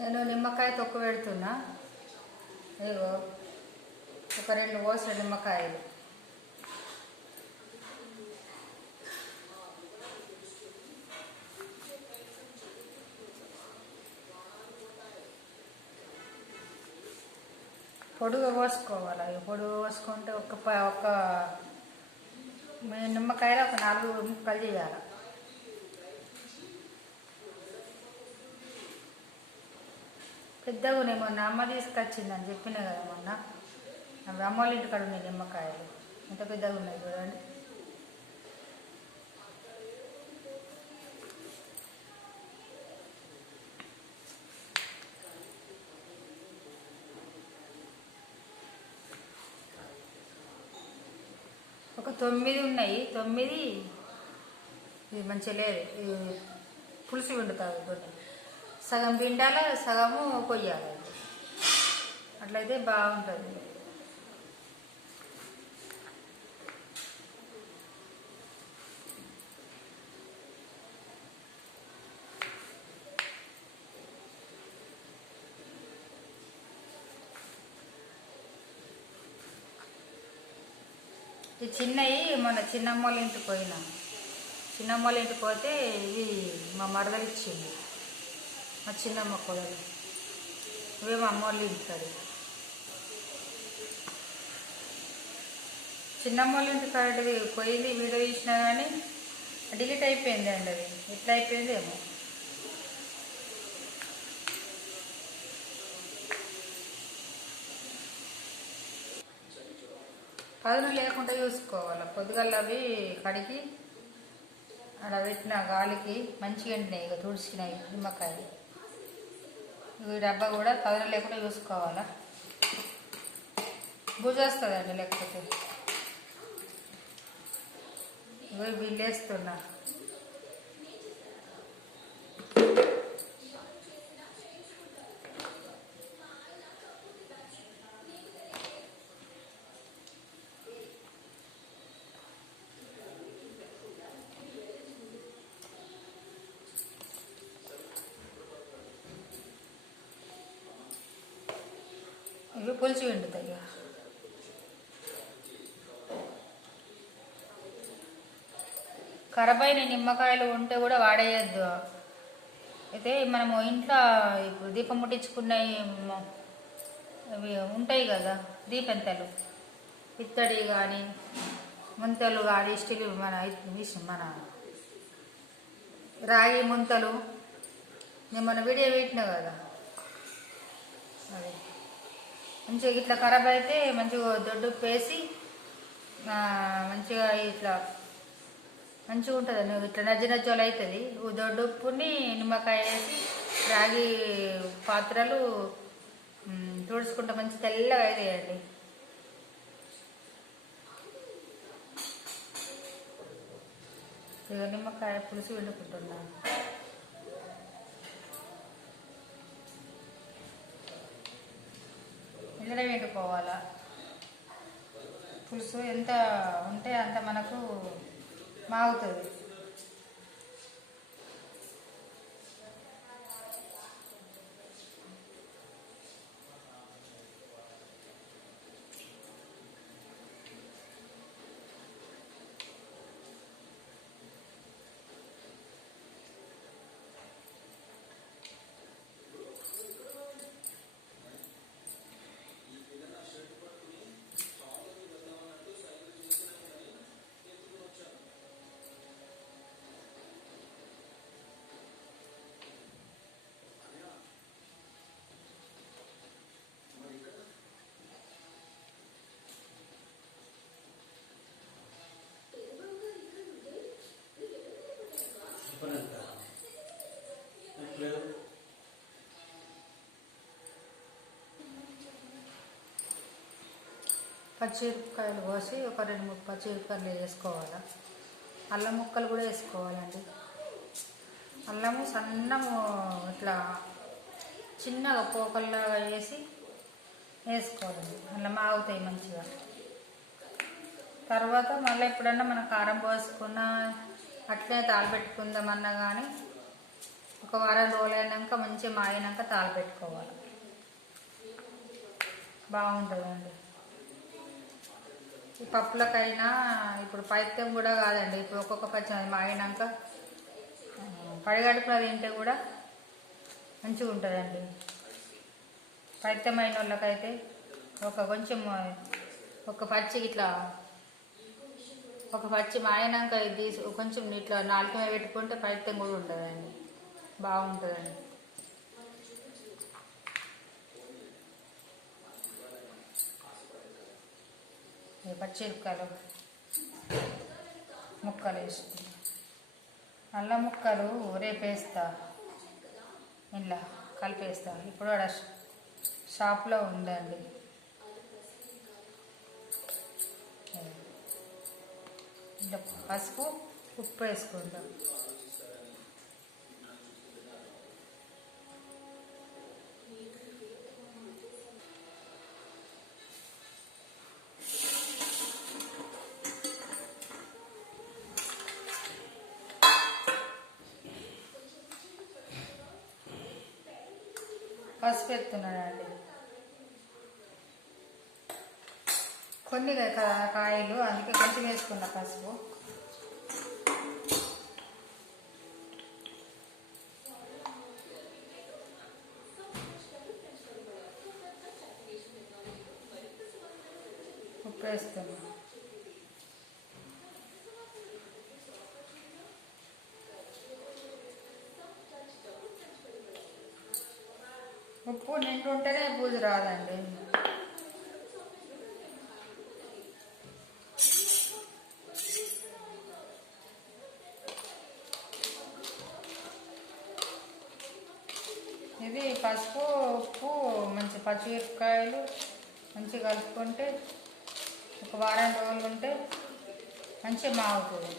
నేను నిమ్మకాయ తొక్కు పెడుతున్నా. ఇగో ఒక 2 కోసిన నిమ్మకాయలు. పొడుగు కోసుకోవాలి. పొడుగు కోసుకుంటే ఒక నిమ్మకాయలు ఒక 4 ముక్కలు చేయాలి. పెద్దగా ఉన్నాయి. మొన్న అమ్మ తీసుకొచ్చిందని చెప్పిన కదా, మొన్న అవి అమ్మ వాళ్ళ ఇంటికాడ ఉన్నాయి నిమ్మకాయలు. ఎంత పెద్దగా ఉన్నాయి చూడండి. ఒక 9 ఉన్నాయి. 9 ఇది మంచిగా లేదు. పులుసు వండుతుంది కొన్ని. సగం పిండాలి, సగము కొయ్యాలి. అట్లయితే బాగుంటుంది. ఈ చిన్నవి మొన్న చిన్నమ్మ వాళ్ళ ఇంటికి పోయినాం. చిన్నమ్మ వాళ్ళ ఇంటికి పోతే ఇవి మా మరదలు ఇచ్చింది, మా చిన్నమ్మ కొడలు. ఇవే మా అమ్మ వాళ్ళు ఇంటికాడ. చిన్నమ్మ వాళ్ళ ఇంటికాడది పోయింది. వీడియో తీసినా కానీ డిలీట్ అయిపోయింది అండి. అది ఎట్లా అయిపోయింది ఏమో. పదును లేకుండా చూసుకోవాలి. పొద్దుగల్ల అవి కడిగి అలా పెట్టిన గాలికి మంచిగా ఎండినాయి. ఇక తుడిచినాయి నిమ్మకాయలు. ఈ డబ్బా కూడా పదును లేకుండా చూసుకోవాలా. గుజ్జు వస్తుందండి లేకపోతే. ఇవి బిల్లేస్తున్నా. ఇవి పులిచి వండుతాయి. ఖరాబ్ అయిన నిమ్మకాయలు ఉంటే కూడా వాడేయద్దు. అయితే మనము ఇంట్లో ఇప్పుడు దీపం ముట్టించుకున్నవి అవి ఉంటాయి కదా, దీపెంతలు, పిత్తడి కానీ ముంతలు కానీ, స్టీల్ మన రాగి ముంతలు నేను మన వీడియో పెట్టినా కదా, అదే మంచిగా ఇట్లా ఖరాబ్ అయితే మంచిగా దొడ్డు వేసి మంచిగా ఇట్లా మంచిగా ఉంటుంది. ఇట్లా నజ్జలు అవుతుంది. దొడ్డు ఉప్పుని నిమ్మకాయ వేసి రాగి పాత్రలు తుడుచుకుంటే మంచి తెల్లగా అవుతాయండి. ఇక నిమ్మకాయ పులుసు వండుకుంటున్నాను. ఇందులో వండుకోవాలా. పులుసు ఎంత ఉంటే అంత మనకు మాగుతుంది. పచ్చిమిరపకాయలు కోసి ఒక 2-3 పచ్చిమిరపకాయలు వేసుకోవాలి. అల్లం ముక్కలు కూడా వేసుకోవాలండి. అల్లము సన్నము ఇట్లా చిన్నగా పోకల్లాగా వేసుకోవాలండి. అల్లం ఆగుతాయి మంచిగా. తర్వాత మళ్ళీ ఎప్పుడన్నా మనం కారం పోసుకున్న అట్లనే తాళపెట్టుకుందామన్నా కానీ ఒక ఒక వారం రోజులైనాక మంచిగా మాగినాక తాళి పెట్టుకోవాలి. బాగుంటుందండి. ఈ పప్పులకైనా ఇప్పుడు పైత్యం కూడా కాదండి, ఇప్పుడు ఒక్కొక్క పచ్చి మాగినాక పడిగడుపున తింటే కూడా మంచిగా ఉంటుందండి. పైత్యమైన వాళ్ళకైతే కొంచెం ఒక పచ్చి ఇట్లా ఒక పచ్చి మాగినాక ఇది కొంచెం ఇట్లా నాలుగు మీద పెట్టుకుంటే పైత్యం కూడా ఉంటుందండి, బాగుంటుందండి. పచ్చిమిరపకాయలు ముక్కలు వేసుకుంటాం. అల్లం ముక్కలు రేపు వేస్తా, ఇలా కలిపేస్తా. ఇప్పుడు అక్కడ షాప్లో ఉందండి. ఇలా పసుపు ఉప్పు వేసుకుంటాం. పసుపు ఎత్తున్నానండి. కొన్ని కాయలు అందుకే కొంచెం వేసుకున్నా పసుపు. ఉప్పు వేస్తున్నా. ఉప్పు నిండుంటేనే బూజు రాదండి. ఇది పసుపు ఉప్పు మంచి పచ్చిమిరపకాయలు మంచిగా కలుపుకుంటే ఒక వారం రోజులు ఉంటే మంచిగా మాగుతుంది.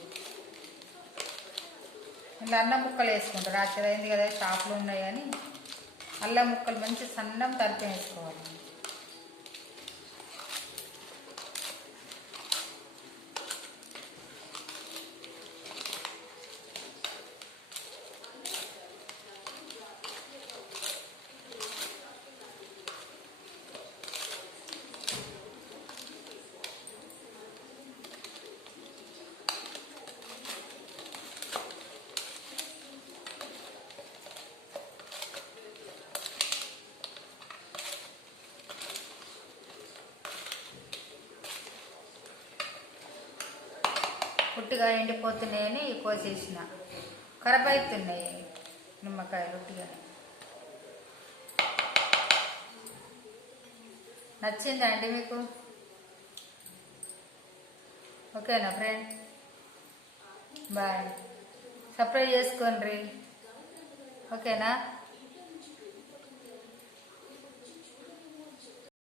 ఇలా అన్నం ముక్కలు వేసుకుంటారు. రాత్రి అయింది కదా, షాపులు ఉన్నాయి కానీ అల్లం ముక్కలు మంచి సన్నం తరిపి వేసుకోవాలి. ఉట్టిగా ఎండిపోతున్నాయని కోసేసిన, ఖరాబ్ అవుతున్నాయి నిమ్మకాయలు ఉట్టిగా. నచ్చిందా అండి మీకు? ఓకేనా ఫ్రెండ్? బాయ్. సబ్స్క్రైబ్ చేసుకోండి. ఓకేనా?